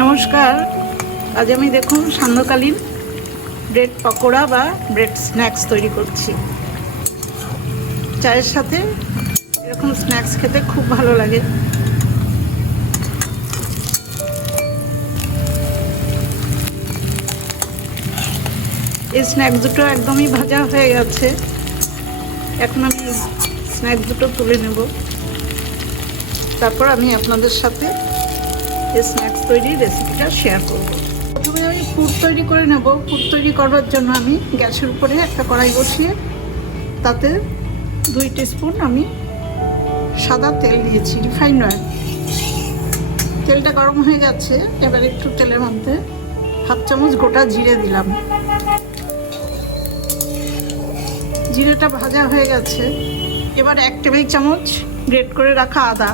নমস্কার। আজ আমি দেখুন সান্ধ্যকালীন ব্রেড পকোড়া বা ব্রেড স্ন্যাক্স তৈরি করছি। চায়ের সাথে এরকম স্ন্যাক্স খেতে খুব ভালো লাগে। এই স্ন্যাক্স দুটো একদমই ভাজা হয়ে গেছে। এখন আমি স্ন্যাক্স দুটো তুলে নেব। তারপর আমি আপনাদের সাথে স্ন্যাক্স তৈরির রেসিপিটা শেয়ার করব। প্রথমে আমি পুর তৈরি করে নেব। পুর তৈরি করার জন্য আমি গ্যাসের উপরে একটা কড়াই বসিয়ে তাতে দুই স্পুন আমি সাদা তেল দিয়েছি রিফাইন্ড অয়েল তেলটা গরম হয়ে যাচ্ছে এবার একটু তেলের মধ্যে হাফ চামচ গোটা জিরে দিলাম। জিরেটা ভাজা হয়ে গেছে। এবার এক টেবিল চামচ গ্রেট করে রাখা আদা।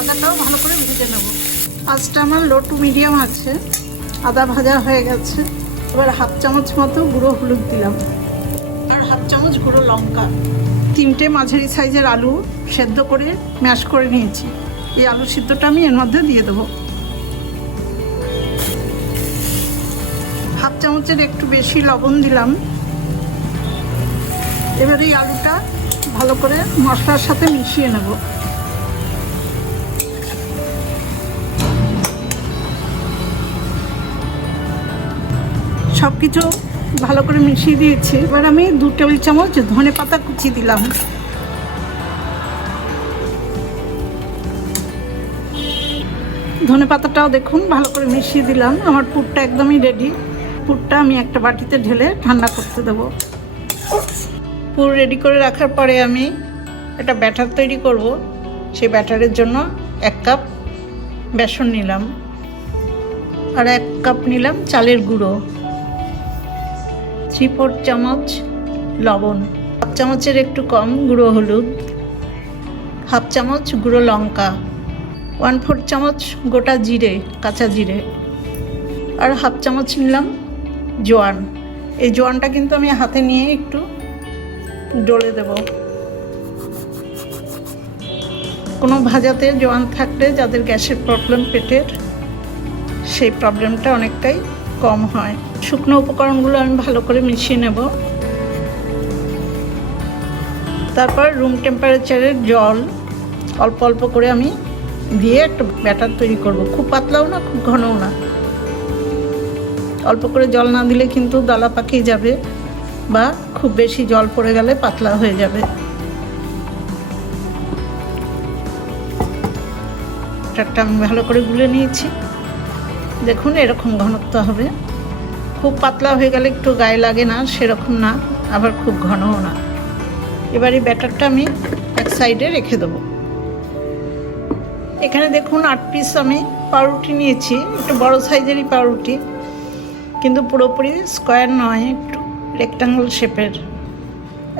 আদাটাও ভালো করে ভেজে নেব। আজটা আমার লো টু মিডিয়াম আছে, আদা ভাজা হয়ে গেছে। এবার হাফ চামচ মতো গুঁড়ো হলুদ দিলাম। আর হাফ চামচ গুঁড়ো লঙ্কা। তিনটে মাঝারি সাইজের আলু সেদ্ধ করে ম্যাশ করে নিয়েছি। এই আলু সিদ্ধটা আমি এর মধ্যে দিয়ে দেবো। হাফ চামচের একটু বেশি লবণ দিলাম। এবার এই আলুটা ভালো করে মশলার সাথে মিশিয়ে নেব। সব কিছু ভালো করে মিশিয়ে দিয়েছি। এবার আমি দু টেবিল চামচ ধনে পাতা কুচি দিলাম। ধনে পাতাটাও দেখুন, ভালো করে মিশিয়ে দিলাম। আমার পুরটা একদমই রেডি পুরটা আমি একটা বাটিতে ঢেলে ঠান্ডা করতে দেবো। পুর রেডি করে রাখার পরে আমি একটা ব্যাটার তৈরি করব। সেই ব্যাটারের জন্য এক কাপ বেসন নিলাম। আর এক কাপ নিলাম চালের গুঁড়ো। থ্রি ফোর চামচ, লবণ। হাফ চামচের একটু কম, গুঁড়ো হলুদ। হাফ চামচ গুঁড়ো লঙ্কা। ওয়ান ফোর চামচ গোটা জিরে, কাঁচা জিরে। আর হাফ চামচ নিলাম জোয়ান। এই জোয়ানটা কিন্তু আমি হাতে নিয়ে একটু ডলে দেব। কোনো ভাজাতে জোয়ান থাকলে যাদের গ্যাসের প্রবলেম, পেটের, সেই প্রবলেমটা অনেকটাই কম হয়। শুকনো উপকরণগুলো আমি ভালো করে মিশিয়ে নেব। তারপর রুম টেম্পারেচারের জল অল্প অল্প করে আমি দিয়ে একটা ব্যাটার তৈরি করব। খুব পাতলাও না, খুব ঘনও না। অল্প করে জল না দিলে কিন্তু দলা পাকিয়ে যাবে বা খুব বেশি জল পড়ে গেলে পাতলা হয়ে যাবে। ব্যাটারটা আমি ভালো করে গুলে নিয়েছি। দেখুন এরকম ঘনত্ব হবে। খুব পাতলা হয়ে গেলে একটু গায়ে লাগে না, সেরকম না, আবার খুব ঘনও না। এবার এই ব্যাটারটা আমি এক সাইডে রেখে দেবো। এখানে দেখুন আট পিস আমি পাউরুটি নিয়েছি, একটু বড় সাইজেরই পাউরুটি, কিন্তু পুরোপুরি স্কোয়ার নয়, একটু রেক্টাঙ্গল শেপের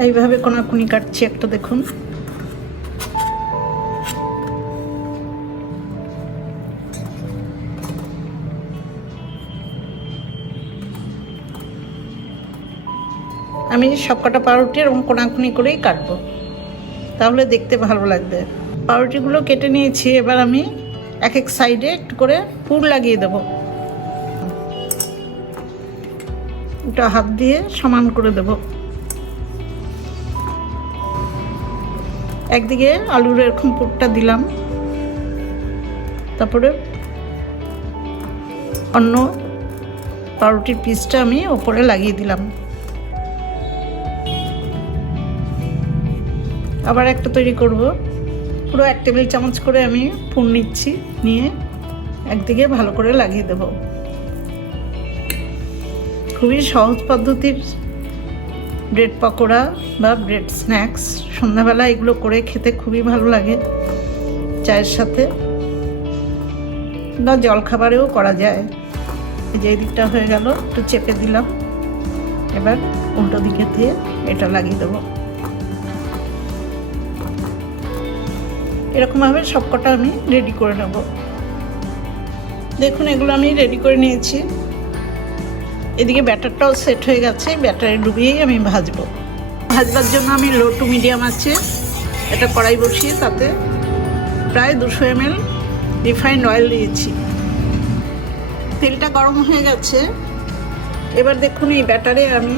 এইভাবে কোনাকুনি কাটছি একটা দেখুন। আমি সবকটা পাউরুটি এরকম কোনাকুনি করেই কাটবো। তাহলে দেখতে ভালো লাগবে। পাউরুটিগুলো কেটে নিয়েছি, এবার আমি এক এক সাইডে একটু করে পুর লাগিয়ে দেব। ওটা হাত দিয়ে সমান করে দেব। একদিকে আলুর এরকম পুরটা দিলাম। তারপরে অন্য পাউরুটির পিসটা আমি ওপরে লাগিয়ে দিলাম। আবার একটা তৈরি করব। পুরো এক টেবিল চামচ করে আমি পুর নিচ্ছি, নিয়ে একদিকে ভালো করে লাগিয়ে দেব। খুবই সহজ পদ্ধতির ব্রেড পকোড়া বা ব্রেড স্ন্যাক্স। সন্ধ্যাবেলা এগুলো করে খেতে খুবই ভালো লাগে চায়ের সাথে। বা জলখাবারেও করা যায়। যে দিকটা হয়ে গেল, একটু চেপে দিলাম। এবার উল্টো দিকে দিয়ে এটা লাগিয়ে দেবো। এরকমভাবে সবকটা আমি রেডি করে নেব। দেখুন, এগুলো আমি রেডি করে নিয়েছি। এদিকে ব্যাটারটাও সেট হয়ে গেছে ব্যাটারে ডুবিয়েই আমি ভাজবো। ভাজবার জন্য আমি লো টু মিডিয়াম আছে। এটা কড়াই বসিয়ে তাতে প্রায় দুশো এমএল রিফাইন্ড অয়েল দিয়েছি। তেলটা গরম হয়ে গেছে। এবার দেখুন, এই ব্যাটারে আমি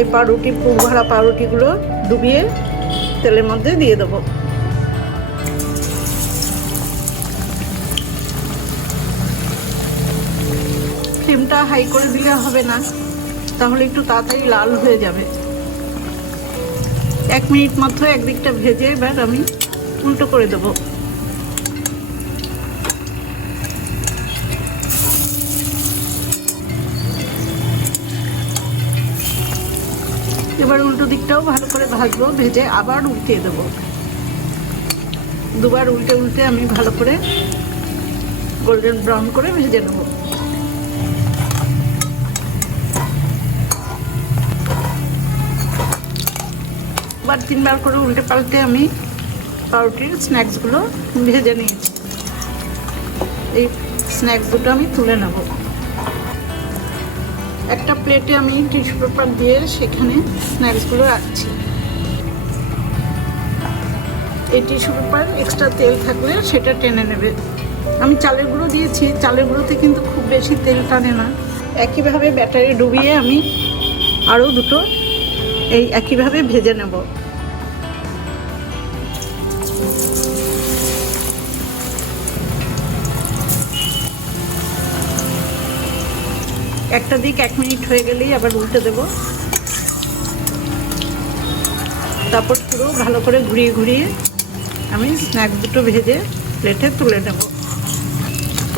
এই পাউরুটি পুর ভরা পাউরুটিগুলো ডুবিয়ে তেলের মধ্যে দিয়ে দেবো। ফ্লেমটা হাই করে দিলে হবে না, তাহলে একটু তাড়াতাড়ি লাল হয়ে যাবে। এক মিনিট মাত্র একদিকটা ভেজে এবার আমি উল্টো করে দেবো। এবার উল্টো দিকটাও ভালো করে ভাজবো, ভেজে আবার উল্টে দেবো। দুবার উল্টে উল্টে আমি ভালো করে গোল্ডেন ব্রাউন করে ভেজে নেব। বার তিনবার করে উল্টে পাল্টে আমি পাউরুটির স্ন্যাক্সগুলো ভেজে নিয়েছি। এই স্ন্যাক্স দুটো আমি তুলে নেব। একটা প্লেটে আমি টিস্যু পেপার দিয়ে সেখানে স্ন্যাক্সগুলো রাখছি। এই টিস্যু পেপার এক্সট্রা তেল থাকলে সেটা টেনে নেবে। আমি চালের গুঁড়ো দিয়েছি, চালের গুঁড়োতে কিন্তু খুব বেশি তেল টানে না। একইভাবে ব্যাটারি ডুবিয়ে আমি আরও দুটো এই একইভাবে ভেজে নেব। একটা দিক এক মিনিট হয়ে গেলেই আবার উল্টে দেব। তারপর পুরো ভালো করে ঘুরিয়ে ঘুরিয়ে আমি স্ন্যাক্স দুটো ভেজে প্লেটে তুলে নেব।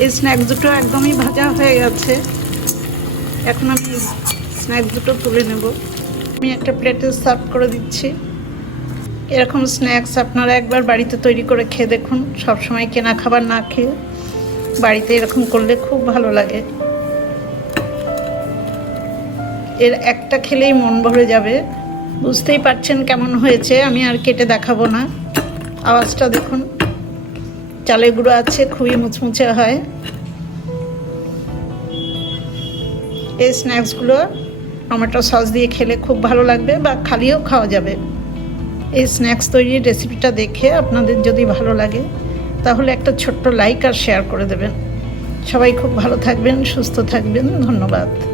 এই স্ন্যাক্স দুটো একদমই ভাজা হয়ে গেছে। এখন আমি স্ন্যাক্স দুটো তুলে নেব। আমি একটা প্লেটে সার্ভ করে দিচ্ছি। এরকম স্ন্যাক্স আপনারা একবার বাড়িতে তৈরি করে খেয়ে দেখুন। সবসময় কেনা খাবার না খেয়ে বাড়িতে এরকম করলে খুব ভালো লাগে। এর একটা খেলেই মন ভরে যাবে। বুঝতেই পারছেন কেমন হয়েছে, আমি আর কেটে দেখাবো না। আওয়াজটা দেখুন। চালের গুঁড়ো আছে, খুবই মুচমুচে হয়। এই স্ন্যাক্সগুলো টমেটো সস দিয়ে খেলে খুব ভালো লাগবে বা খালিও খাওয়া যাবে। এই স্ন্যাক্স তৈরির রেসিপিটা দেখে আপনাদের যদি ভালো লাগে, তাহলে একটা ছোট্ট লাইক আর শেয়ার করে দেবেন। সবাই খুব ভালো থাকবেন, সুস্থ থাকবেন, ধন্যবাদ।